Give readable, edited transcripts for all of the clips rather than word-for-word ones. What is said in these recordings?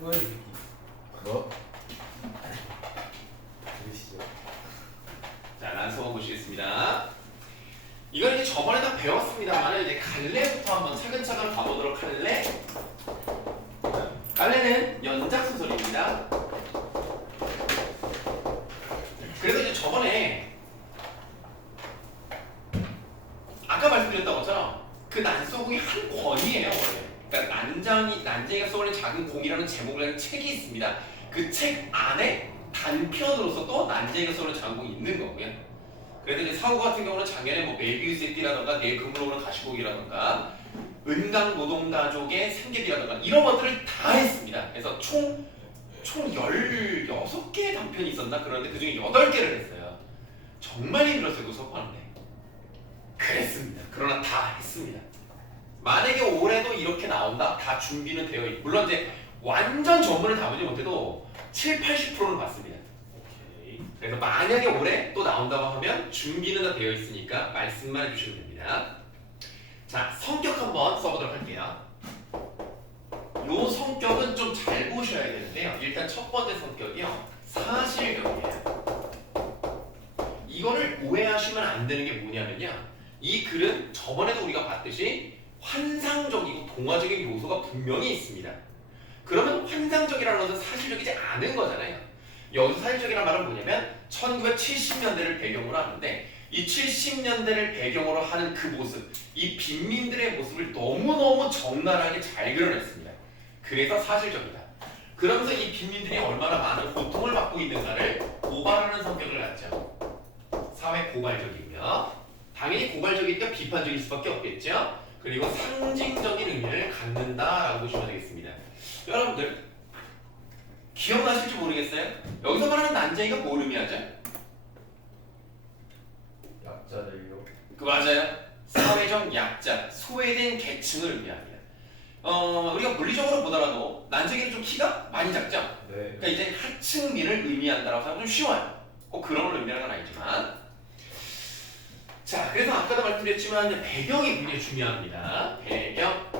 뭐? 들으시죠? 자, 난수어 보시겠습니다. 이건 이제 저번에 다 배웠습니다만 이제 갈래부터 한번 차근차근 가보도록 할래. 갈래는 연작 소설입니다. 그래서 이제 저번에 아까 말씀드렸던 것처럼 그 난수공이 한 권이에요 원래. 그러니까 난쟁이가 써올린 작은 공이라는 제목을 가진 책이 있습니다. 그 책 안에 단편으로서 또 난쟁이가 써올린 작은 공이 있는 거고요. 그래서 이제 사후 같은 경우는 작년에 뭐 메비우스의 띠라던가 내일 금으로 오는 가시복이라던가 은강 노동가족의 생계비라던가 이런 것들을 다 했습니다. 그래서 총 16개의 단편이 있었나? 그런데 그중에 8개를 했어요. 정말 힘들었어요. 그 수업하는데. 그랬습니다. 그러나 다 했습니다. 만약에 올해도 이렇게 나온다? 다 준비는 되어 있고 물론 이제 완전 전문을 다 보지 못해도 7, 80%는 봤습니다. 오케이. 그래서 만약에 올해 또 나온다고 하면 준비는 다 되어 있으니까 말씀만 해주시면 됩니다. 자, 성격 한번 써보도록 할게요. 요 성격은 좀 잘 보셔야 되는데요. 일단 첫 번째 성격이요. 사실적이에요. 이거를 오해하시면 안 되는 게 뭐냐면요. 이 글은 저번에도 우리가 봤듯이 환상적이고 동화적인 요소가 분명히 있습니다. 그러면 환상적이라는 것은 사실적이지 않은 거잖아요. 여기서 사실적이라는 말은 뭐냐면 1970년대를 배경으로 하는데 이 70년대를 배경으로 하는 그 모습, 이 빈민들의 모습을 너무너무 적나라하게 잘 그려냈습니다. 그래서 사실적이다. 그러면서 이 빈민들이 얼마나 많은 고통을 받고 있는가를 고발하는 성격을 갖죠. 사회 고발적이고요. 당연히 고발적이니까 비판적일 수밖에 없겠죠. 그리고 상징적인 의미를 갖는다라고 보시면 되겠습니다. 여러분들 기억나실지 모르겠어요? 여기서 말하는 난쟁이가 뭘 의미하죠? 약자들요? 그 맞아요. 사회적 약자, 소외된 계층을 의미합니다. 우리가 물리적으로 보더라도 난쟁이는 좀 키가 많이 작죠? 네. 그러니까 이제 하층민을 의미한다라고 하면 좀 쉬워요. 꼭 그런 걸 의미하는 건 아니지만. 자, 그래서 아까도 말씀드렸지만 배경이 굉장히 중요합니다. 배경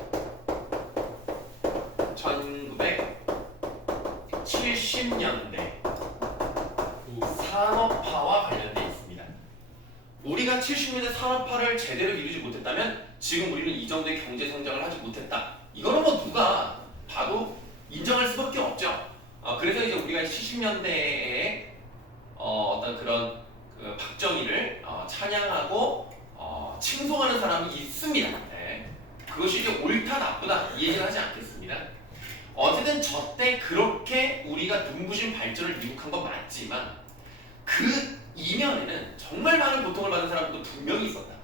1970년대 산업화와 관련돼 있습니다. 우리가 70년대 산업화를 제대로 이루지 못했다면 지금 우리는 이 정도의 경제 성장을 하지 못했다. 이거는 뭐 누가 봐도 인정할 수밖에 없죠. 그래서 이제 우리가 70년대에 어떤 그런 그 박정희를 찬양하고 칭송하는 사람이 있습니다. 네. 그것이 이제 옳다 나쁘다 이 얘기를 하지 않겠습니다. 어쨌든 저때 그렇게 우리가 눈부신 발전을 이룩한 건 맞지만 그 이면에는 정말 많은 고통을 받은 사람도 분명히 있었다.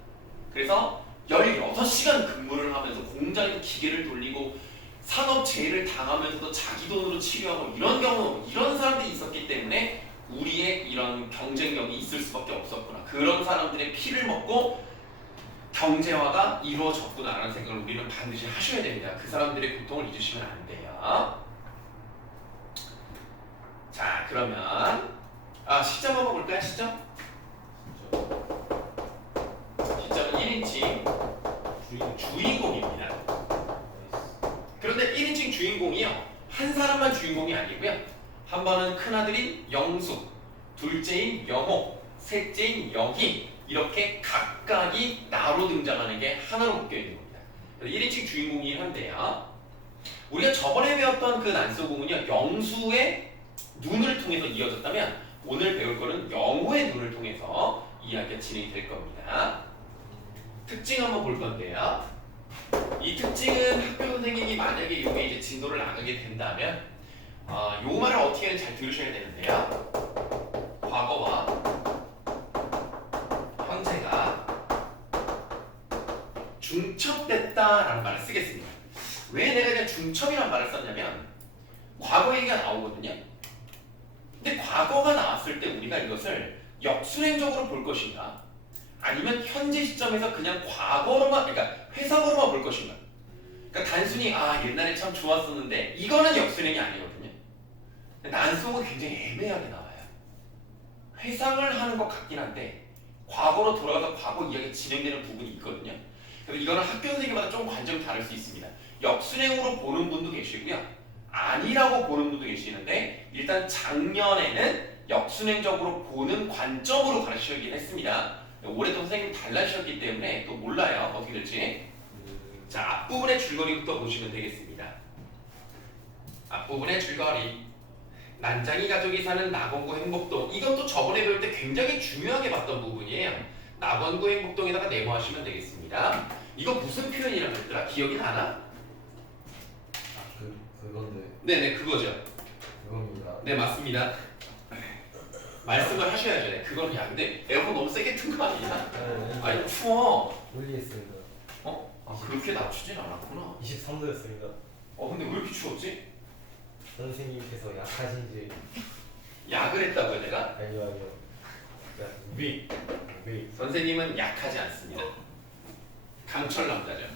그래서 16시간 근무를 하면서 공장에서 기계를 돌리고 산업재해를 당하면서도 자기 돈으로 치료하고 이런 경우 이런 사람들이 있었기 때문에 우리의 이런 경쟁력이 있을 수밖에 없었구나. 그런 사람들의 피를 먹고 경제화가 이루어졌구나라는 생각을 우리는 반드시 하셔야 됩니다. 그 사람들의 고통을 잊으시면 안 돼요. 자, 그러면 시점 한번 볼까요? 시점? 시점은 1인칭 주인공입니다. 그런데 1인칭 주인공이요. 한 사람만 주인공이 아니고요. 한 번은 큰아들인 영숙, 둘째인 영옥, 셋째인 영희 이렇게 각각이 나로 등장하는 게 하나로 묶여있는 겁니다. 1인칭 주인공이긴 한데요. 우리가 저번에 배웠던 그 난수공은요. 영수의 눈을 통해서 이어졌다면 오늘 배울 거는 영호의 눈을 통해서 이야기가 진행이 될 겁니다. 특징 한번 볼 건데요. 이 특징은 학교 선생님이 만약에 이게 이제 진도를 나가게 된다면 요 말을 어떻게든 잘 들으셔야 되는데요. 과거와 현재가 중첩됐다라는 말을 쓰겠습니다. 왜 내가 그냥 중첩이라는 말을 썼냐면 과거 얘기가 나오거든요. 근데 과거가 나왔을 때 우리가 이것을 역순행적으로 볼 것인가 아니면 현재 시점에서 그냥 과거로만 그러니까 회상으로만 볼 것인가. 그러니까 단순히 옛날에 참 좋았었는데 이거는 역순행이 아니거든요. 난수공은 굉장히 애매하게 나와요. 회상을 하는 것 같긴 한데 과거로 돌아가서 과거 이야기가 진행되는 부분이 있거든요. 그래서 이거는 학교 선생님마다 좀 관점이 다를 수 있습니다. 역순행으로 보는 분도 계시고요. 아니라고 보는 분도 계시는데 일단 작년에는 역순행적으로 보는 관점으로 가르치긴 했습니다. 올해도 선생님 달라지셨기 때문에 또 몰라요. 어떻게 될지. 자, 앞부분의 줄거리부터 보시면 되겠습니다. 앞부분의 줄거리. 난장이 가족이 사는 낙원구 행복동. 이것도 저번에 배울 때 굉장히 중요하게 봤던 부분이에요. 낙원구 행복동에다가 네모하시면 되겠습니다. 이거 무슨 표현이라고 했더라? 기억이 나나? 그건데 네네, 그거죠. 그겁니다. 네, 맞습니다. 말씀을 하셔야죠. 네, 그건 야, 근데 에어컨 너무 세게 튼 거 아니야? 네. 아니, 추워. 분리했습니다. 그렇게 낮추진 않았구나. 23도였습니다. 근데 왜 이렇게 추웠지? 선생님께서 약하신지 약을 했다고요, 내가? 아니요. 위. 선생님은 약하지 않습니다. 강철 남자죠.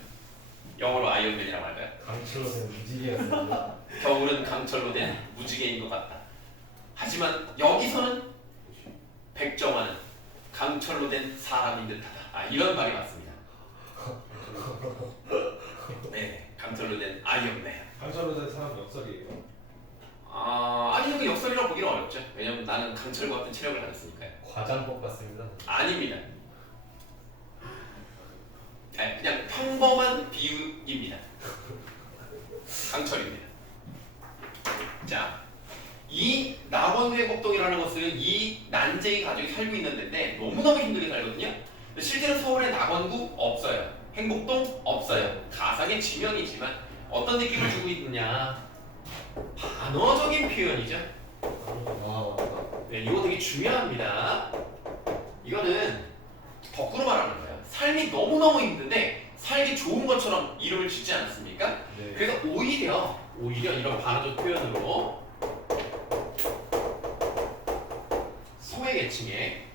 영어로 아이언맨이라고 할까요? 강철로 된 무지개였습니다. 겨울은 강철로 된 무지개인 것 같다. 하지만 여기서는 백정화는 강철로 된 사람인 듯하다. 이런 말이 맞습니다. 네, 강철로 된 아이언맨. 강철로 된 사람 역설이에요. 아니 이거 역설이라고 보기는 어렵죠. 왜냐면 나는 강철과 같은 체력을 가졌으니까요. 과장법 같습니다. 아닙니다. 네, 그냥 평범한 비유입니다. 강철입니다. 자, 이 낙원구 행복동이라는 것은 이 난쟁이 가족이 살고 있는 데인데 너무너무 힘들게 살거든요. 실제로 서울에 낙원구 없어요. 행복동 없어요. 가상의 지명이지만 어떤 느낌을 주고 있느냐? 반어적인 표현이죠. 네, 이거 되게 중요합니다. 이거는 거꾸로 말하는 거예요. 삶이 너무너무 힘든데 살기 좋은 것처럼 이름을 짓지 않았습니까? 네. 그래서 오히려 이런 반어적 표현으로 소외계층에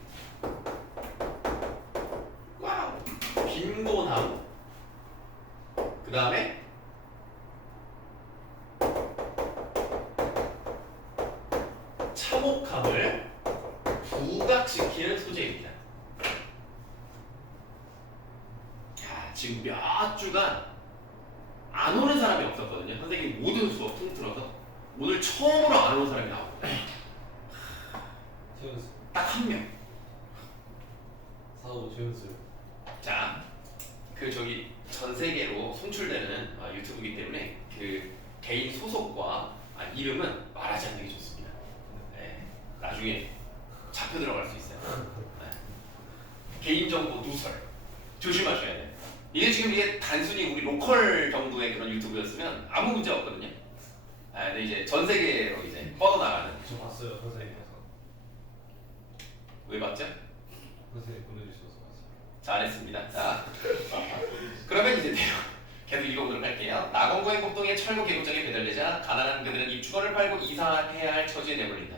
빈곤함, 그 다음에 참혹함을 부각시키는 소재입니다. 야, 지금 몇 주간 안 오는 사람이 없었거든요. 선생님 모든 수업 통틀어서 오늘 처음으로 안 오는 사람이 나왔거든요. 최은수. 딱 한 명. 사오 최은수. 자, 전 세계로 송출되는 유튜브이기 때문에 그 개인 소속과 이름은 말하지 않는 게 좋습니다. 네, 나중에 잡혀 들어갈 수 있어요. 네. 개인정보 누설 조심하셔야 돼요. 이게 단순히 우리 로컬 정도의 그런 유튜브였으면 아무 문제 없거든요. 근데 이제 전 세계로 이제 뻗어나가는. 저 봤어요 선생님께서. 왜 봤죠? 선생님 보내주셔서 봤어요. 잘했습니다. 자, 그러면 이제 계속 읽어보도록 할게요. 낙원구 행복동의 철거 계급장에 배달되자 가난한 그들은 입주권을 팔고 이사해야 할 처지에 내몰린다.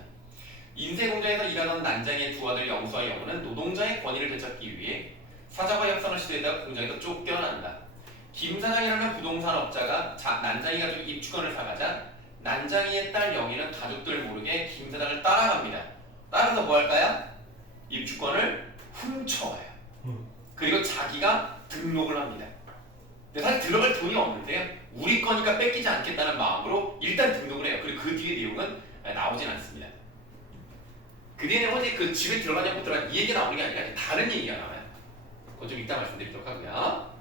인쇄 공장에서 일하던 난장의 두 아들 영수와 영우는 노동자의 권위를 되찾기 위해 사자와 협상을 시도했다가 공장에서 쫓겨난다. 김 사장이라는 부동산업자가 난장이 가족 입주권을 사가자 난장이의 딸 영희는 가족들 모르게 김 사장을 따라갑니다. 따라서 뭐 할까요? 입주권을 훔쳐와요. 그리고 자기가 등록을 합니다. 근데 사실 들어갈 돈이 없는데요. 우리 거니까 뺏기지 않겠다는 마음으로 일단 등록을 해요. 그리고 그 뒤에 내용은 나오진 않습니다. 그 뒤에 내용은 그 집에 들어가냐 못 들어가냐 이 얘기가 나오는 게 아니라 다른 얘기가 나와요. 그건 좀 이따 말씀드리도록 하고요.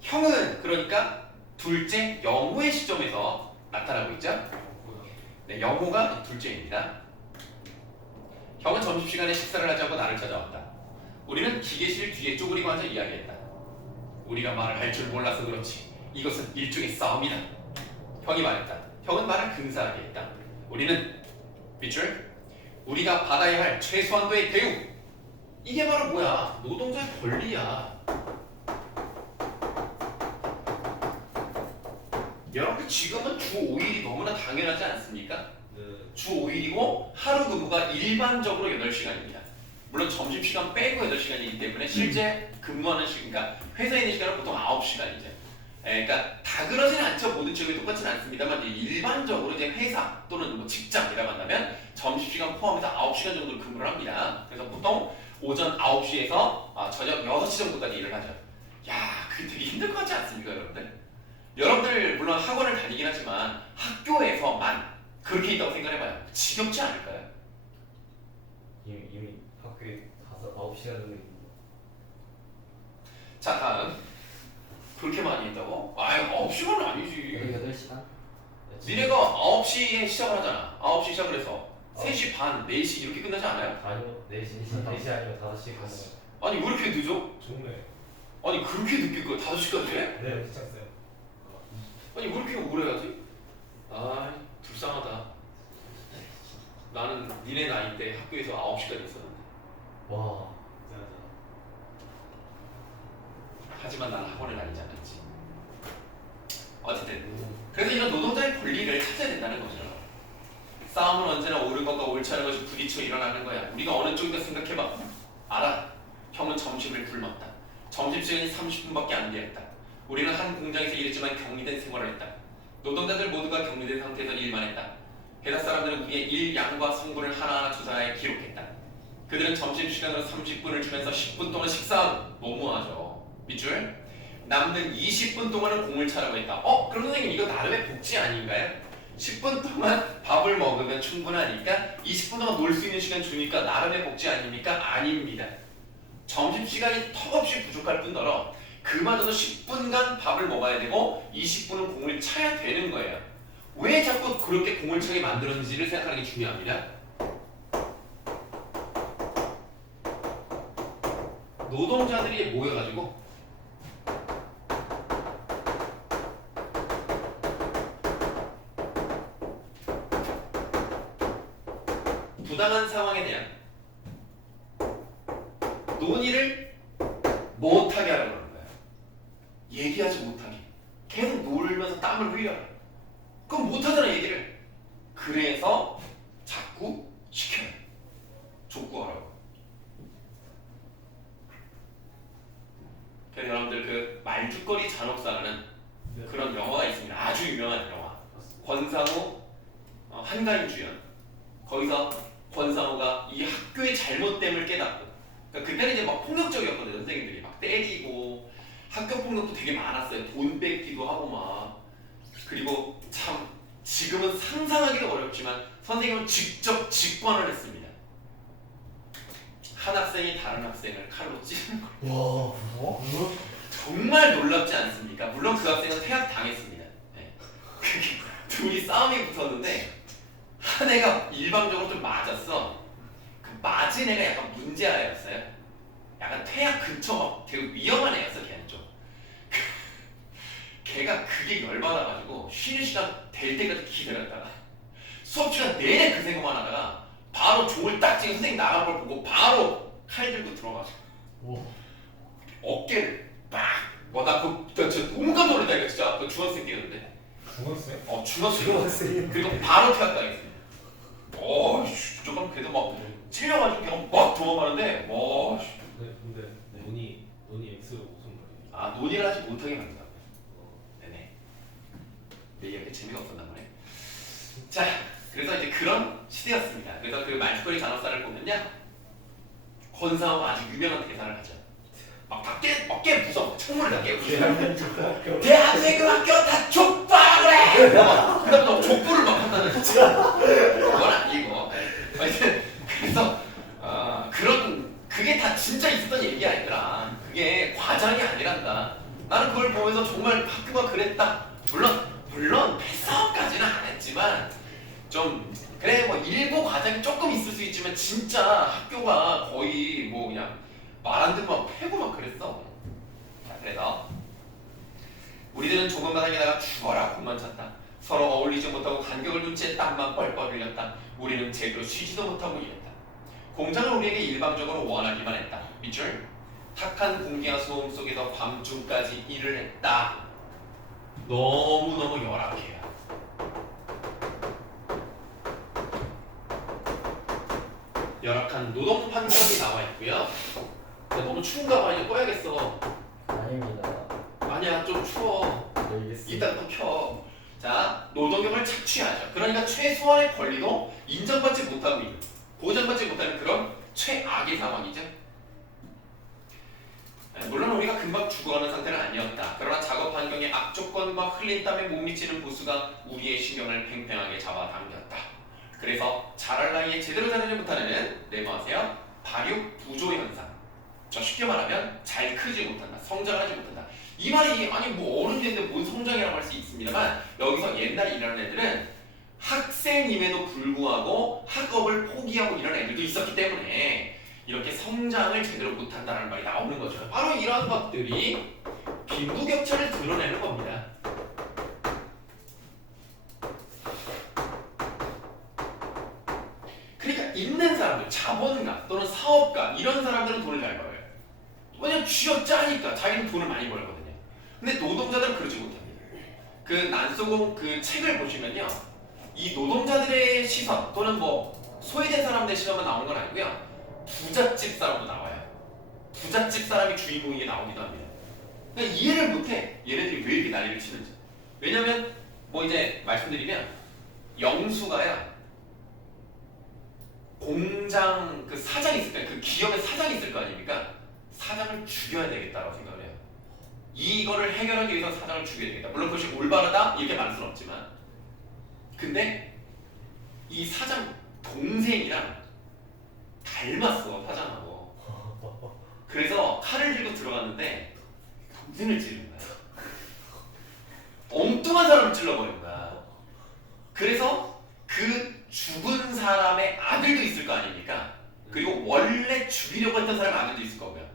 형은 그러니까 둘째 영호의 시점에서 나타나고 있죠. 네, 영호가 둘째입니다. 형은 점심시간에 식사를 하지 않고 나를 찾아왔다. 우리는 기계실 뒤에 쪼그리고 앉아 이야기했다. 우리가 말을 할 줄 몰라서 그렇지. 이것은 일종의 싸움이다. 형이 말했다. 형은 말을 근사하게 했다. 우리는 빗줄 우리가 받아야 할 최소한도의 대우. 이게 바로 뭐야? 노동자의 권리야. 여러분 지금은 주 5일이 너무나 당연하지 않습니까? 네. 주 5일이고 하루 근무가 일반적으로 8시간입니다. 물론 점심시간 빼고 8시간이기 때문에 실제 근무하는 시간, 그러니까 회사에 있는 시간은 보통 9시간이죠. 그러니까 다 그러진 않죠. 모든 직업이 똑같지는 않습니다만 일반적으로 이제 회사 또는 뭐 직장이라고 한다면 점심시간 포함해서 9시간 정도를 근무를 합니다. 그래서 보통 오전 9시에서 저녁 6시 정도까지 일을 하죠. 야, 그게 되게 힘들 것 같지 않습니까, 여러분들? 여러분들 물론 학원을 다니긴 하지만 학교에서만 그렇게 있다고 생각해봐요. 지겹지 않을까요? 이미 학교에 9시간 정도 있는 자 다음 그렇게 많이 있다고? 아유 9시간은 아니지. 8시간? 니네가 9시에 시작을 하잖아. 9시 시작을 해서 3시 반, 4시 이렇게 끝나지 않아요? 아니요 4시 아니면 5시 가는 아니 왜 이렇게 늦어? 좋네. 아니 그렇게 늦게 그 5시까지 해? 네, 시작 쌤. 아니 왜 이렇게 오래 해야지? 아 불쌍하다. 나는 니네 나이 때 학교에서 9시까지 있었는데 와 하지만 나는 학원을 다니지 않았지. 어쨌든 그래서 이런 노동자의 권리를 찾아야 된다는 거죠. 싸움은 언제나 옳은 것과 옳지 않은 것이 부딪혀 일어나는 거야. 우리가 어느 쪽이다 생각해봐. 알아. 형은 점심을 굶었다. 점심시간이 30분밖에 안 되었다. 우리는 한 공장에서 일했지만 격리된 생활을 했다. 노동자들 모두가 격리된 상태에서 일만 했다. 회사 사람들은 우리의 일 양과 성분을 하나하나 조사해 기록했다. 그들은 점심시간으로 30분을 주면서 10분 동안 식사하고 너무하죠. 밑줄 남는 20분 동안은 공을 차라고 했다. 그럼 선생님 이거 나름의 복지 아닌가요? 10분 동안 밥을 먹으면 충분하니까 20분 동안 놀 수 있는 시간 주니까 나름의 복지 아닙니까? 아닙니다. 점심시간이 턱없이 부족할 뿐더러 그마저도 10분간 밥을 먹어야 되고 20분은 공을 차야 되는 거예요. 왜 자꾸 그렇게 공을 차게 만들었는지를 생각하는 게 중요합니다. 노동자들이 모여가지고 부당한 상황에 대한 논의를 못하게 하려고 하는 거예요. 얘기하지 못하게. 계속 놀면서 땀을 흘려라. 그럼 못하잖아 얘기를. 그래서 자꾸 시켜요. 족구하라고. 그래서 여러분들 그 말죽거리 잔혹사라는 그런 영화가 있습니다. 아주 유명한 영화. 권상우, 한가인 주연. 거기서 권상우가 이 학교의 잘못됨을 깨닫고, 그러니까 그때는 이제 막 폭력적이었거든요. 선생님들이 막 때리고 학교 폭력도 되게 많았어요. 돈 뺏기도 하고 막. 그리고 참 지금은 상상하기도 어렵지만 선생님은 직접 직권을 했습니다. 한 학생이 다른 학생을 칼로 찌르는 거. 와 뭐? 정말 놀랍지 않습니까? 물론 그 학생은 퇴학 당했습니다. 네. 그게 둘이 싸움이 붙었는데 한 애가 일방적으로 좀 맞았어. 그 맞은 애가 약간 문제아였어요. 약간 퇴학 근처 되게 위험한 애였어. 걔는 좀. 걔가 그게 열받아가지고 쉬는 시간 될 때까지 기다렸다가 수업 시간 내내 그 생각만 하다가 바로 종을 딱 찍은 선생님 나간 걸 보고 바로 칼 들고 들어가지고 어깨를 빡! 나 너무 깜짝 놀랐다 이거 진짜. 너 중학생 때였는데. 중학생? 중학생. 그리고 바로 퇴학당했습니다. 조금 그래도 막 찔려가지고 그냥 막 도망가는데 네, 근데 논이 X로 무슨 말이에요? 논의를 하지 못하게 만든다고요. 네네. 얘기가 그렇게 재미가 없었나 보네. 자, 그래서 이제 그런 시대였습니다. 그래서 그 말죽거리 잔혹사를 보면요, 권상우가 아주 유명한 대사를 하죠. 막 밖에 무서워. 창문을 다 깨고 대한민국 학교 다 족박을 해! 그다음에 족구를 막 한다는 거죠. 그건 아니고. 하여튼 그래서 그게 다 진짜 있었던 얘기 아니더라. 그게 과장이 아니란다. 나는 그걸 보면서 정말 학교가 그랬다. 물론 패싸움까지는 안 했지만 좀 그래 뭐 일부 과장이 조금 있을 수 있지만 진짜 학교가 거의 뭐 그냥 말 안 듣고 패고 막 그랬어. 자, 그래서 우리들은 조금만 다니다가 죽어라 꿈만 찼다. 서로 어울리지 못하고 간격을 둔 채 땀만 뻘뻘 흘렸다. 우리는 제대로 쉬지도 못하고 일했다. 공장은 우리에게 일방적으로 원하기만 했다. 밑줄 탁한 공기와 소음 속에서 밤중까지 일을 했다. 너무너무 열악해요. 열악한 노동 환경이 나와 있고요. 너무 추운가 봐. 이제 꺼야겠어. 아닙니다. 아니야 좀 추워. 알겠습니다. 이따 또 켜. 자, 노동력을 착취하죠. 그러니까 최소한의 권리도 인정받지 못하고 있는, 보장받지 못하는 그런 최악의 상황이죠. 물론 우리가 금방 죽어가는 상태는 아니었다. 그러나 작업 환경의 악조건과 흘린 땀에 못 미치는 보수가 우리의 신경을 팽팽하게 잡아당겼다. 그래서 자랄 나이에 제대로 자라지 못하는 네모하세요 발육 부조 현상. 저 쉽게 말하면 잘 크지 못한다. 성장하지 못한다. 이 말이 아니 뭐 어른 됐는데 뭔 성장이라고 할 수 있습니다만 여기서 옛날에 일하는 애들은 학생임에도 불구하고 학업을 포기하고 이런 애들도 있었기 때문에 이렇게 성장을 제대로 못한다는 말이 나오는 거죠. 바로 이러한 것들이 빈부격차를 드러내는 겁니다. 그러니까 있는 사람들, 자본가 또는 사업가 이런 사람들은 돈을 잘 벌어요. 왜냐면 쥐어짜니까 자기는 돈을 많이 벌거든요. 근데 노동자들은 그러지 못합니다. 그 난소공 그 책을 보시면요, 이 노동자들의 시선 또는 뭐 소외된 사람들의 시선만 나오는 건 아니고요, 부잣집 사람도 나와요. 부잣집 사람이 주인공이게 나오기도 합니다. 그러니까 이해를 못해. 얘네들이 왜 이렇게 난리를 치는지. 왜냐면 뭐 이제 말씀드리면 영수가요, 공장 그 사장이 있을 거예요. 그 기업의 사장이 있을 거 아닙니까? 사장을 죽여야 되겠다라고 생각을 해요. 이거를 해결하기 위해서 사장을 죽여야 되겠다. 물론 그것이 올바르다 이렇게 말할 수는 없지만, 근데 이 사장 동생이랑 닮았어, 사장하고. 그래서 칼을 들고 들어갔는데 동생을 찌른 거야. 엉뚱한 사람을 찔러버린 거야. 그래서 그 죽은 사람의 아들도 있을 거 아닙니까? 그리고 원래 죽이려고 했던 사람의 아들도 있을 거고요.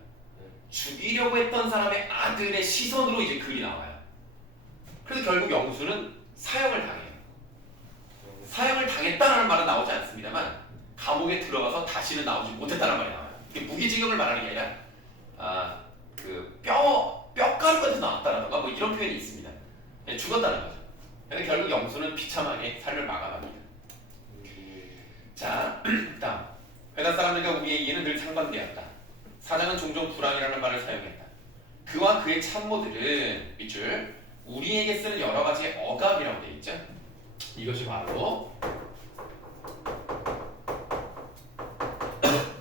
죽이려고 했던 사람의 아들의 시선으로 이제 글이 나와요. 그래서 결국 영수는 사형을 당해요. 사형을 당했다는 말은 나오지 않습니다만 감옥에 들어가서 다시는 나오지 못했다는 말이 나와요. 이게 무기징역을 말하는 게 아니라 그 뼈가루가 나왔다라던가 뭐 이런 표현이 있습니다. 죽었다는 거죠. 근데 결국 영수는 비참하게 삶을 마감합니다. 자, 다음. 회사 사람들과 우리의 이해는 늘 상반되었다. 사장은 종종 불황이라는 말을 사용했다. 그와 그의 참모들은 밑줄 우리에게 쓰는 여러 가지의 억압이라고 되어 있죠. 이것이 바로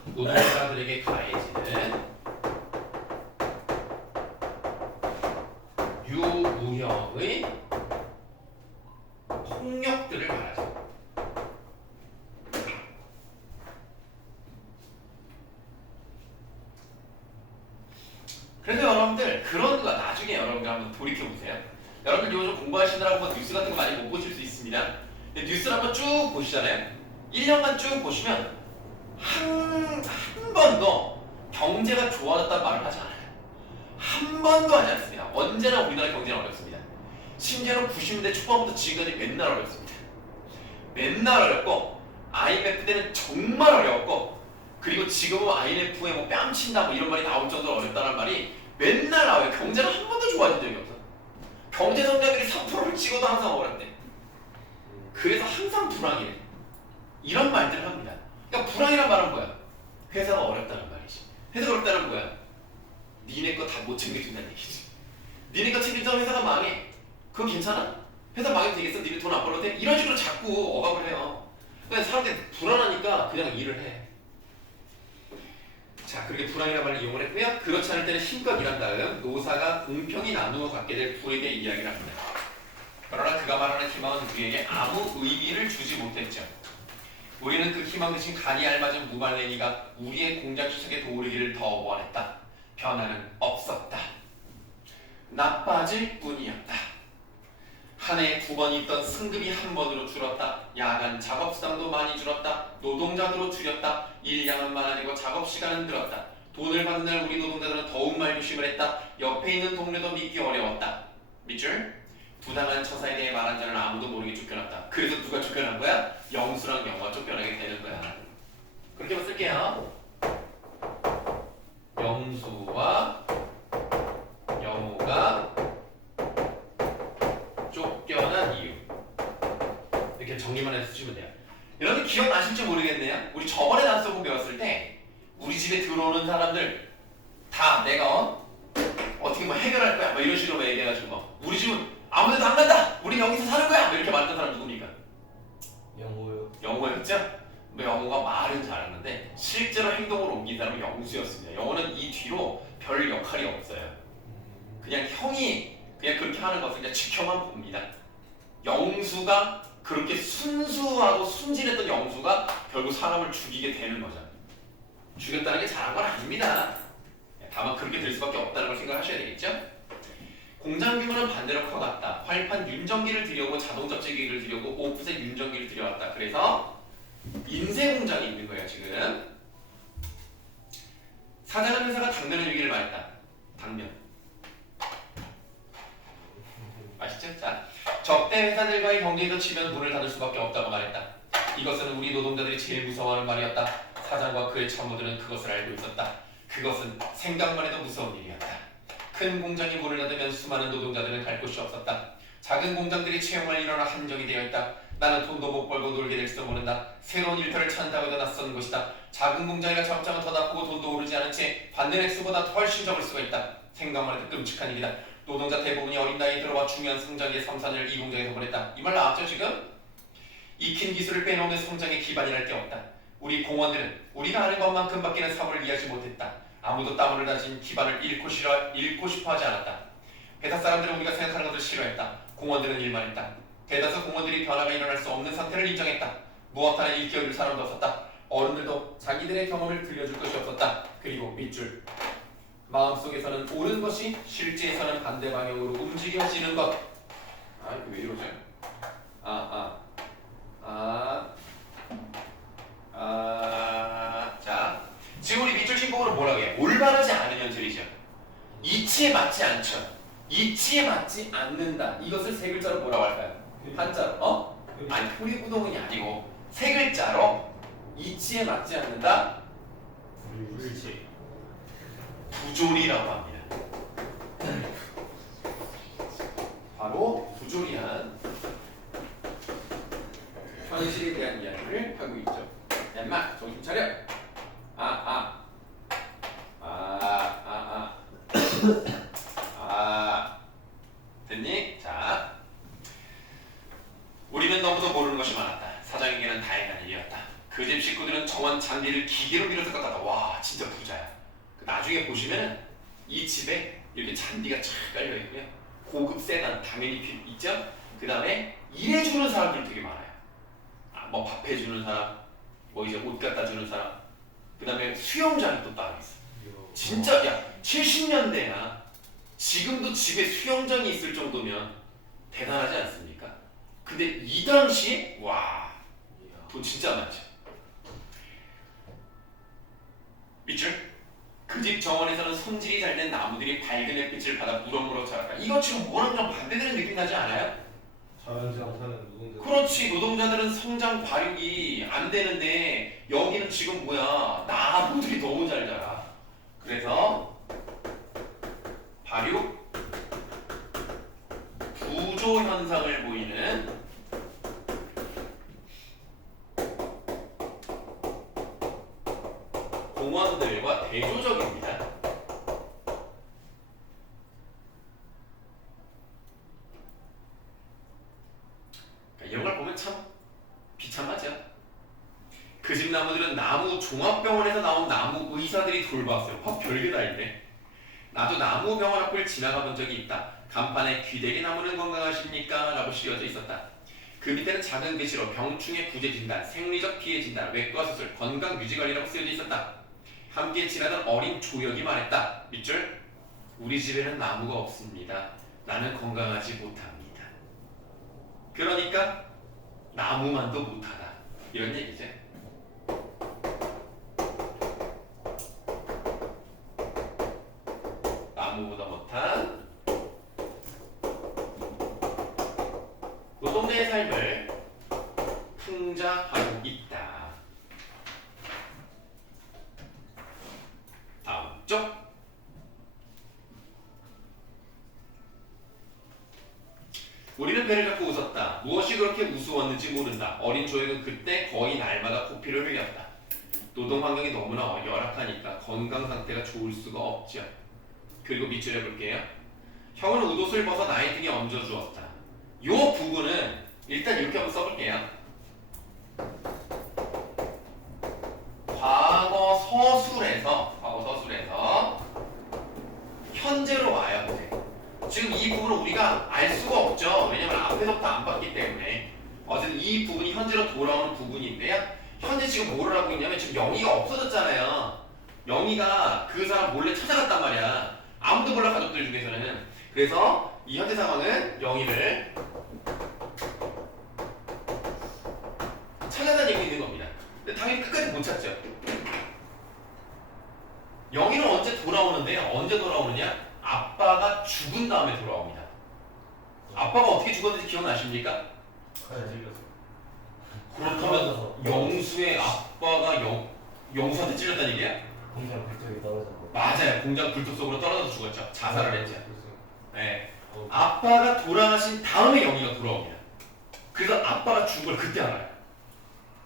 노동자들에게 가해지는 유무형의 폭력들을 말하죠. 그래서 여러분들 그런 거 나중에 여러분들 한번 돌이켜보세요. 여러분들 요즘 공부하시느라고 뭐 뉴스 같은 거 많이 못 보실 수 있습니다. 근데 뉴스를 한번 쭉 보시잖아요. 1년간 쭉 보시면 한 번도 경제가 좋아졌다는 말을 하지 않아요. 한 번도 하지 않습니다. 언제나 우리나라 경제는 어렵습니다. 심지어는 90년대 초반부터 지금까지 맨날 어렵습니다. 맨날 어렵고 IMF 때는 정말 어려웠고, 그리고 지금은 IMF에 뭐 뺨친다 뭐 이런 말이 나올 정도로 어렵다는 말이 맨날 나와요. 경제는 한 번도 좋아진 적이 없어. 경제 성장률이 3%를 찍어도 항상 어렵대. 그래서 항상 불황이래. 이런 말들을 합니다. 그러니까 불황이란 말은 뭐야? 회사가 어렵다는 말이지. 회사가 어렵다는 뭐야? 니네 거 다 못 챙겨준다는 얘기지. 니네 거 챙겨주면 회사가 망해. 그거 괜찮아? 회사 망해도 되겠어? 니네 돈 안 벌어도 돼? 이런 식으로 자꾸 억압을 해요. 그러니까 사람들이 불안하니까 그냥 일을 해. 자, 그렇게 불황이라는 말을 이용을 했고요. 그렇지 않을 때는 힘껏 일한 다음 노사가 공평히 나누어 갖게 될 불에 대해 이야기를 합니다. 그러나 그가 말하는 희망은 우리에게 아무 의미를 주지 못했죠. 우리는 그 희망 대신 간이 알맞은 무말랭이가 우리의 공장 시작에 도우르기를 더 원했다. 변화는 없었다. 나빠질 뿐이었다. 한 해에 2번 있던 승급이 한 번으로 줄었다. 야간 작업수당도 많이 줄었다. 노동자도 줄였다. 일량은 많아지고 작업시간은 늘었다. 돈을 받는 날 우리 노동자들은 더욱 말조심을 했다. 옆에 있는 동료도 믿기 어려웠다. 밑줄 부당한 처사에 대해 말한 자는 아무도 모르게 쫓겨났다. 그래서 누가 쫓겨난 거야? 영수랑 영호가 쫓겨나게 되는 거야. 그렇게만 쓸게요. 영수와 영호가 쫓겨난 이유. 이렇게 정리만 해서 쓰시면 돼요. 여러분 기억나실지 모르겠네요. 우리 저번에 단서공 배웠을 때 우리 집에 들어오는 사람들 다 내가 어떻게 뭐 해결할 거야 뭐 이런 식으로 얘기해가지고 뭐 우리 집은 아무데도 안 간다. 우리 여기서 사는 거야. 뭐 이렇게 말했던 사람 누굽니까? 영호요. 영호였죠? 영호가 말은 잘하는데 실제로 행동으로 옮긴 사람은 영수였습니다. 영호는 이 뒤로 별 역할이 없어요. 그냥 형이 그냥 그렇게 하는 것을 그냥 지켜만 봅니다. 영수가 그렇게 순수하고 순진했던 영수가 결국 사람을 죽이게 되는 거죠. 죽였다는 게 잘한 건 아닙니다. 다만 그렇게 될 수밖에 없다는 걸 생각하셔야 되겠죠? 공장 규모는 반대로 커갔다. 활판 윤정기를 들여오고 자동접지기를 들여오고 오프셋 윤정기를 들여왔다. 그래서 인쇄 공장이 있는 거예요 지금. 사장은 회사가 당면을 유기를 말했다. 당면 아시죠? 자, 적대 회사들과의 경쟁에서 치면 문을 닫을 수밖에 없다고 말했다. 이것은 우리 노동자들이 제일 무서워하는 말이었다. 사장과 그의 참모들은 그것을 알고 있었다. 그것은 생각만 해도 무서운 일이었다. 큰 공장이 문을 닫으면 수많은 노동자들은 갈 곳이 없었다. 작은 공장들이 채용할 인원은 한정이 되어 있다. 나는 돈도 못 벌고 놀게 될지도 모른다. 새로운 일터를 찾는다고 해도 낯선 것이다. 작은 공장이라 작업장은 더 나쁘고 돈도 오르지 않은 채 받는 액수보다 훨씬 적을 수가 있다. 생각만 해도 끔찍한 일이다. 노동자 대부분이 어린 나이에 들어와 중요한 성장기의 3, 4년을 이 공장에서 보냈다. 이 말 나왔죠 지금? 익힌 기술을 빼놓으면 성장의 기반이랄 게 없다. 우리 공원들은 우리가 아는 것만큼 밖에는 사고를 이해하지 못했다. 아무도 땀을 가진 기반을 잃고 싶어 하지 않았다. 회사 사람들은 우리가 생각하는 것을 싫어했다. 공원들은 일만 했다. 대다수 공원들이 변화가 일어날 수 없는 상태를 인정했다. 무엇 하나 일깨워줄 사람도 없었다. 어른들도 자기들의 경험을 들려줄 것이 없었다. 그리고 밑줄 마음속에서는 옳은 것이 실제에서는 반대 방향으로 움직여지는 것. 아 이거 왜 이러지? 자, 지금 우리 밑줄 신곡으로 뭐라고 해? 올바르지 않은 현실이죠. 이치에 맞지 않죠. 이치에 맞지 않는다. 이것을 세 글자로 뭐라고 할까요? 한자로. 아니 토리부동이 아니고 세 글자로 이치에 맞지 않는다. 불치. 부조리라고 합니다. 바로 부조리한 현실에 대한 이야기를 하고 있죠. 엠마 정신 차려. 됐니? 자, 우리는 너무도 모르는 것이 많았다. 사장에게는 다행한 일이었다. 그 집 식구들은 정원 잔디를 기계로 밀어서 깎았다. 와, 진짜 부자야. 나중에 보시면은 이 집에 이렇게 잔디가 쫙 깔려 있고요. 고급 세단 당연히 있죠. 그 다음에 일해주는 사람들 되게 많아요. 뭐 밥 해주는 사람, 뭐 이제 옷 갖다 주는 사람. 그 다음에 수영장이 또 따로 있어. 진짜 야 70년대야. 지금도 집에 수영장이 있을 정도면 대단하지 않습니까? 근데 이 당시에 와, 돈 진짜 많죠. 밑줄. 그 집 정원에서는 손질이 잘 된 나무들이 밝은 햇빛을 받아 무럭무럭 자랐다. 이거 지금 뭐랑 좀 반대되는 느낌 나지 않아요? 자연장사는 노동자. 그렇지. 노동자들은 성장 발육이 안 되는데 여기는 지금 뭐야? 나무들이 너무 잘 자라. 그래서 발육 부조 현상을 보이는 공원들과 대조적입니다. 이런 걸 보면 참 비참하죠. 그 집 나무들은 나무 종합병원에서 나온 나무 의사들이 돌봤어요. 별게 다 있네. 나도 나무 병원 앞을 지나가 본 적이 있다. 간판에 귀대리 나무는 건강하십니까? 라고 쓰여져 있었다. 그 밑에는 작은 글씨로 병충해 구제 진단, 생리적 피해 진단, 외과 수술, 건강 유지 관리라고 쓰여져 있었다. 함께 지나던 어린 조역이 말했다. 밑줄. 우리 집에는 나무가 없습니다. 나는 건강하지 못합니다. 그러니까 나무만도 못하다. 이런 얘기죠. 나무보다 못한 노동자의 삶을 풍자하고 있다. 다음 쪽. 우리는 배를 잡고 웃었다. 무엇이 그렇게 우스웠는지 모른다. 어린 조역은 그때 거의 날마다 코피를 흘렸다. 노동 환경이 너무나 열악하니까 건강 상태가 좋을 수가 없죠. 그리고 밑줄 해볼게요. 형은 웃옷을 벗어 나의 등에 얹어주었다. 요 부분은 일단 이렇게 한번 써볼게요. 과거 서술에서 현재로 돌아오는 부분인데요. 현재 지금 뭐를 하고 있냐면 지금 영희가 없어졌잖아요. 영희가 그 사람 몰래 찾아갔단 말이야. 아무도 몰라 가족들 중에서는. 그래서 이 현재 상황은 영희를 찾아다니고 있는 겁니다. 근데 당연히 끝까지 못 찾죠. 영희는 언제 돌아오는데요? 언제 돌아오느냐? 아빠가 죽은 다음에 돌아옵니다. 아빠가 어떻게 죽었는지 기억나십니까? 칼에 찔렸어. 그렇다면 영수의 아빠가 영수한테 찔렸다는 얘기야? 공장 굴뚝이 떨어진 거. 맞아요. 공장 불뚝 속으로 떨어져서 죽었죠. 자살을 했죠. 그래서 네. 아빠가 돌아가신 다음에 영희가 돌아옵니다. 그래서 아빠가 죽은 걸 그때 알아요.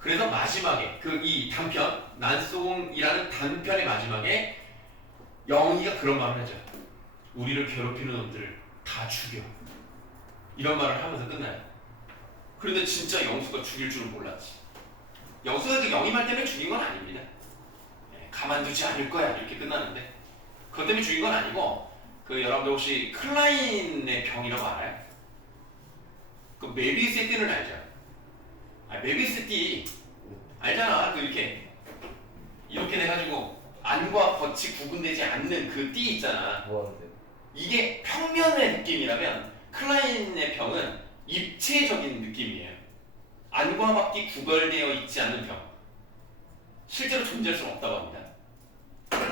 그래서 마지막에 그 이 단편 난송이라는 단편의 마지막에 영희가 그런 말을 하죠. 우리를 괴롭히는 놈들을 다 죽여. 이런 말을 하면서 끝나요. 그런데 진짜 영수가 죽일 줄은 몰랐지. 영수가 그 영희 말 때문에 죽인 건 아닙니다. 가만두지 않을 거야 이렇게 끝나는데 그것 때문에 죽인 건 아니고 그 여러분들 혹시 클라인의 병이라고 알아요? 그 메비우스의 띠는 알죠? 메비우스 띠 알잖아. 그 이렇게 돼가지고 안과 겉이 구분되지 않는 그 띠 있잖아. 뭐 하는데? 이게 평면의 느낌이라면 클라인의 병은 입체적인 느낌이에요. 안과 밖이 구별되어 있지 않는 병. 실제로 존재할 수는 없다고 합니다.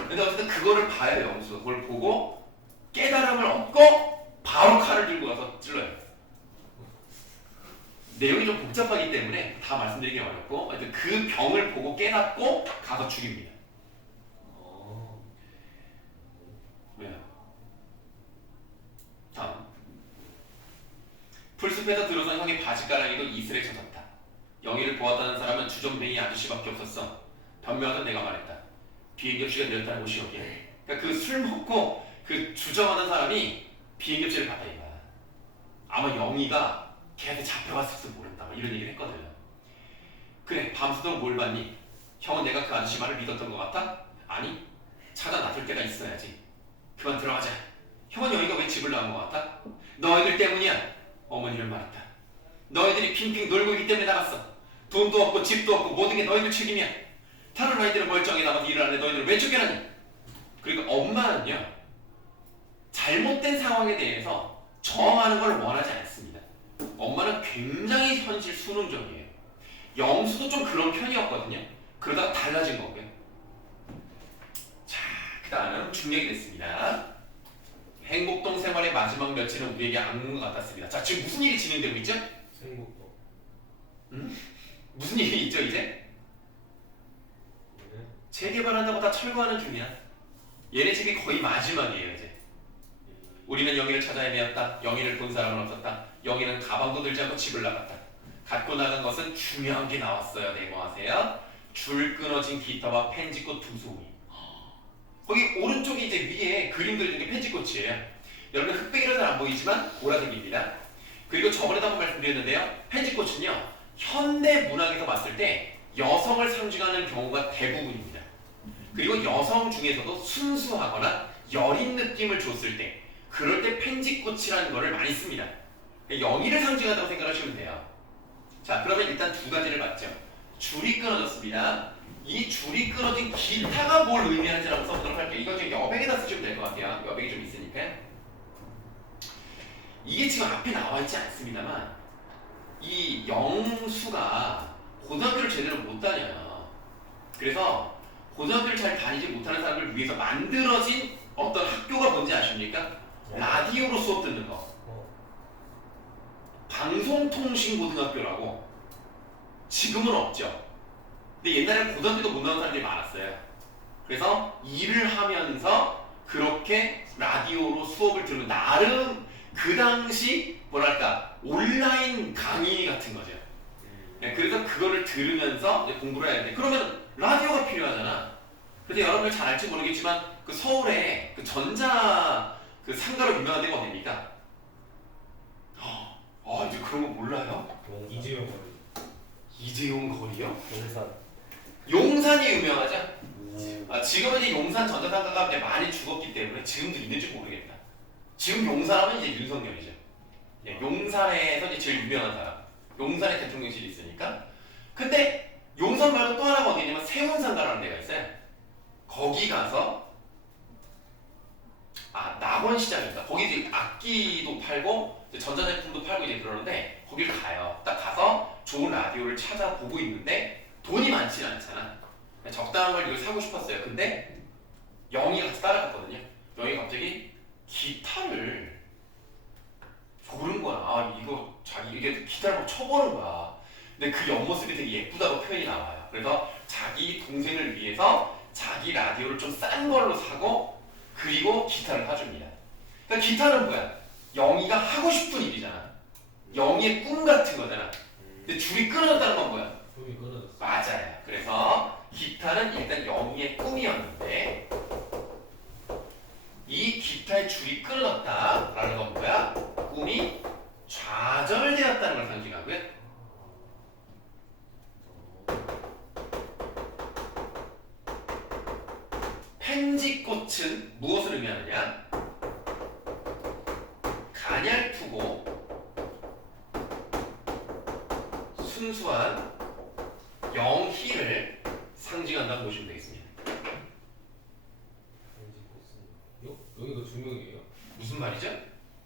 근데 어쨌든 그거를 봐요. 영수가 그걸 보고 깨달음을 얻고 바로 칼을 들고 가서 찔러요. 내용이 좀 복잡하기 때문에 다 말씀드리기 어렵고 하여튼 그 병을 보고 깨닫고 가서 죽입니다. 왜요? 다음. 풀숲에서 들어선 형의 바지가랑이도 이슬에 젖었다. 영희를 보았다는 사람은 주정뱅이 아저씨밖에 없었어. 변명하던 내가 말했다. 비행기 없이가 내렸다는 곳이 여기야. 그러니까 그 술 먹고 그 주정하는 사람이 비행기 없이를 봤다 이거야. 아마 영희가 걔한테 잡혀갔을지도 모른다. 이런 얘기를 했거든요. 그래, 밤새도록 뭘 봤니? 형은 내가 그 아저씨 말을 믿었던 것 같아? 아니, 찾아 나설 때가 있어야지. 그만 들어가자. 형은 영희가 왜 집을 나온 것 같아? 너희들 때문이야. 어머니를 말했다. 너희들이 핑핑 놀고 있기 때문에 나갔어. 돈도 없고 집도 없고 모든 게 너희들 책임이야. 다른 아이들은 멀쩡히 남아서 일을 하는데 너희들은 왜 쫓겨나니? 그러니까 엄마는요, 잘못된 상황에 대해서 정하는 걸 원하지 않습니다. 엄마는 굉장히 현실 수능적이에요. 영수도 좀 그런 편이었거든요. 그러다가 달라진 거고요. 자, 그 다음 중력이 됐습니다. 행복동 생활의 마지막 며칠은 우리에게 악몽과 같았습니다. 자, 지금 무슨 일이 진행되고 있죠? 생국도. 무슨 일이 있죠 이제? 재개발한다고 다 철거하는 중이야. 얘네 집이 거의 마지막이에요 이제. 우리는 영희를 찾아 헤매었다. 영희를 본 사람은 없었다. 영희는 가방도 들지 않고 집을 나갔다. 갖고 나간 것은 중요한 게 나왔어요. 네모하세요. 줄 끊어진 기타와 펜지꽃 두 송이. 거기 오른쪽에 이제 위에 그림 그려진 게 펜지꽃이에요. 여러분 흑백이라 잘 안 보이지만 보라색입니다. 그리고 저번에도 한번 말씀드렸는데요. 펜지꽃은요, 현대 문학에서 봤을 때 여성을 상징하는 경우가 대부분입니다. 그리고 여성 중에서도 순수하거나 여린 느낌을 줬을 때, 그럴 때 펜지꽃이라는 거를 많이 씁니다. 영희를 상징한다고 생각하시면 돼요. 자, 그러면 일단 두 가지를 봤죠. 줄이 끊어졌습니다. 이 줄이 끊어진 기타가 뭘 의미하는지 한번 써보도록 할게요. 이거 지금 여백에다 쓰시면 될 것 같아요. 여백이 좀 있으니까. 이게 지금 앞에 나와 있지 않습니다만, 이 영수가 고등학교를 제대로 못 다녀요. 그래서 고등학교를 잘 다니지 못하는 사람을 위해서 만들어진 어떤 학교가 뭔지 아십니까? 라디오로 수업 듣는 거. 방송통신고등학교라고. 지금은 없죠. 근데 옛날에 고등학교도 못 나온 사람들이 많았어요. 그래서 일을 하면서 그렇게 라디오로 수업을 들으면 나름 그 당시 뭐랄까 온라인 강의 같은 거죠. 네, 그래서 그거를 들으면서 이제 공부를 해야 돼. 그러면 라디오가 필요하잖아. 근데 여러분들 잘 알지 모르겠지만 그 서울에 그 전자 그 상가로 유명한 데가 어디입니까? 이제 그런 거 몰라요? 이재용 거리. 이재용 거리요? 용산. 용산이 유명하죠? 지금은 이제 용산 전자상가가 이제 많이 죽었기 때문에 지금도 있는지 모르겠다. 지금 용산하면 이제 윤석열이죠. 용산에서 이제 제일 유명한 사람. 용산에 대통령실이 있으니까. 근데 용산 말고 또 하나가 어디 있냐면 세운상가라는 데가 있어요. 거기 가서 낙원시장입니다. 거기 이제 악기도 팔고 이제 전자제품도 팔고 이제 그러는데 거길 가요. 딱 가서 좋은 라디오를 찾아보고 있는데 돈이 많지는 않잖아. 적당한 걸 이걸 사고 싶었어요. 근데 영희가 같이 따라갔거든요. 영희 갑자기 기타를 고른 거야. 이거 자기 이게 기타를 막 쳐보는 거야. 근데 그 옆모습이 되게 예쁘다고 표현이 나와요. 그래서 자기 동생을 위해서 자기 라디오를 좀 싼 걸로 사고 그리고 기타를 사줍니다. 그러니까 기타는 뭐야? 영희가 하고 싶은 일이잖아. 영희의 꿈 같은 거잖아. 근데 줄이 끊어졌다는 건 뭐야? 꿈이 끊어졌어. 맞아요. 그래서 기타는 일단 영희의 꿈이었는데 이 기타의 줄이 끊어졌다라는 건 뭐야? 꿈이 좌절되었다는 걸 상징하고요. 펜지꽃은 무엇을 의미하느냐? 가냘프고 순수한 영희를 상징한다고 보시면 되겠습니다. 여기가 두 명이에요? 무슨 말이죠?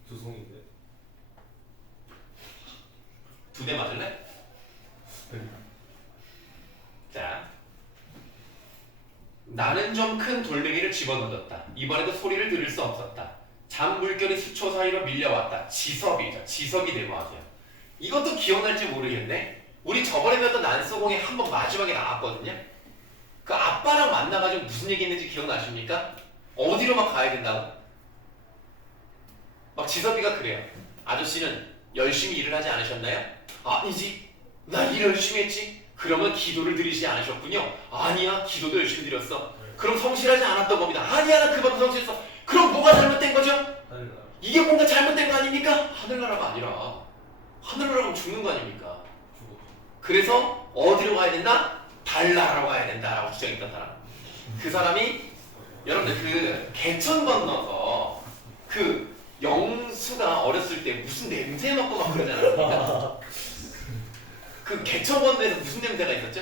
두 송인데. 두 대 맞을래? 자, 나는 좀 큰 돌멩이를 집어던졌다. 이번에도 소리를 들을 수 없었다. 잔물결이 수초 사이로 밀려왔다. 지섭이죠. 지섭이 대모하세요. 이것도 기억날지 모르겠네. 우리 저번에 배웠던 난소공에 한번 마지막에 나왔거든요. 그 아빠랑 만나가지고 무슨 얘기했는지 기억나십니까? 어디로 막 가야 된다고? 막 지섭이가 그래요. 아저씨는 열심히 일을 하지 않으셨나요? 아니지. 나 일 열심히 했지. 그러면 기도를 드리지 않으셨군요. 아니야. 기도도 열심히 드렸어. 그럼 성실하지 않았던 겁니다. 아니야. 나 그만큼 성실했어. 그럼 뭐가 잘못된 거죠? 하늘나라. 이게 뭔가 잘못된 거 아닙니까? 하늘나라가 아니라 하늘나라면 죽는 거 아닙니까? 죽었죠. 그래서 어디로 가야 된다? 달나라로 가야 된다라고 주장했던 사람. 그 사람이 여러분들 그 개천 건너서 그 영수가 어렸을 때 무슨 냄새 맡고 막 그러잖아요. 그 개천 건너에서 무슨 냄새가 있었죠?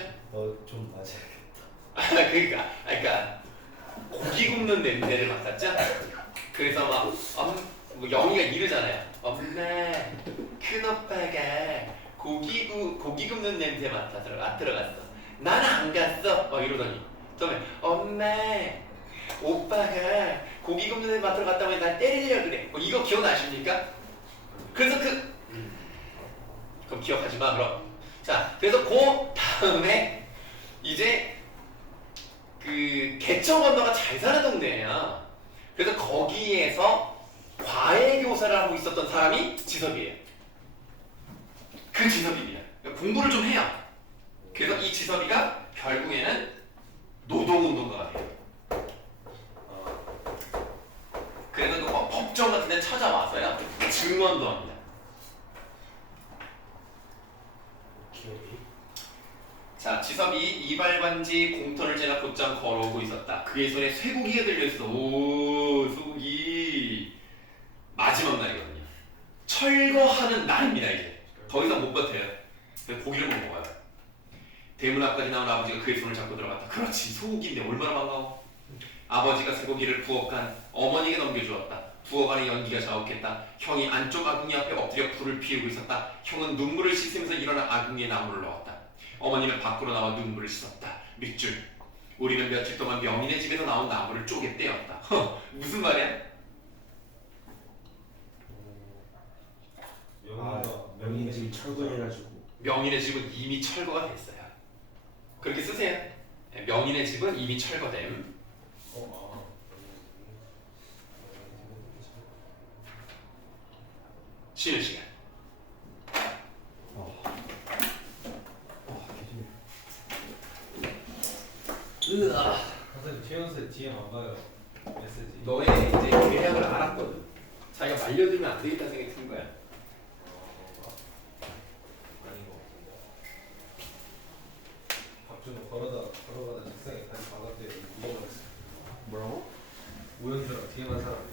좀 맞아야겠다. 그러니까 고기 굽는 냄새를 맡았죠. 그래서 막 뭐 영희가 이러잖아요. 엄마, 큰 오빠가 고기 굽는 냄새 맡으러 갔어. 난 안 갔어. 막 이러더니 처음에 엄마, 오빠가 고기 굽는 냄새 맡으러 갔다고 해서 날 때리려 그래. 뭐 이거 기억나십니까? 그래서 그럼 기억하지 마 그럼. 자, 그래서 그 다음에 이제 그 개천 건너가 잘 사는 동네예요. 그래서 거기에서 과외 교사를 하고 있었던 사람이 지섭이에요. 그 지섭입니다. 공부를 좀 해요. 그래서 이 지섭이가 결국에는 노동운동가가 돼요. 그래서 그 법정 같은 데 찾아와서요 증언도 합니다. 기억이. 자, 지섭이 이발관지 공터를 지나 곧장 걸어오고 있었다. 그의 손에 쇠고기가 들려있어. 오, 쇠고기. 마지막 날이거든요. 철거하는 날입니다. 이제 더 이상 못 버텨요. 그래서 고기를 못 먹어요. 대문 앞까지 나온 아버지가 그의 손을 잡고 들어갔다. 그렇지, 소고기인데 얼마나 반가워. 아버지가 쇠고기를 부엌간 어머니에게 넘겨주었다. 부엌안의 연기가 자욱했다. 형이 안쪽 아궁이 앞에 엎드려 불을 피우고 있었다. 형은 눈물을 씻으면서 일어나 아궁이에 나무를 넣었다. 어머니는 밖으로 나와 눈물을 씻었다. 밑줄. 우리는 며칠 동안 명인의 집에서 나온 나무를 쪼개 떼었다. 무슨 말이야? 명인의 집이 철거해가지고. 명인의 집은 이미 철거가 됐어요. 그렇게 쓰세요. 명인의 집은 이미 철거됨. 쉬는 시간. 선생님 최연세 DM 안 봐요. 메시지. 너의 이제 계략을 알았거든. 자기가 말려들면 안 되겠다는 생각이 든 거야. 아닌 것 같은데. 박준호 걸어가다 책상에 다리 박았대. 뭐라고? 우연스럽게 DM한 사람.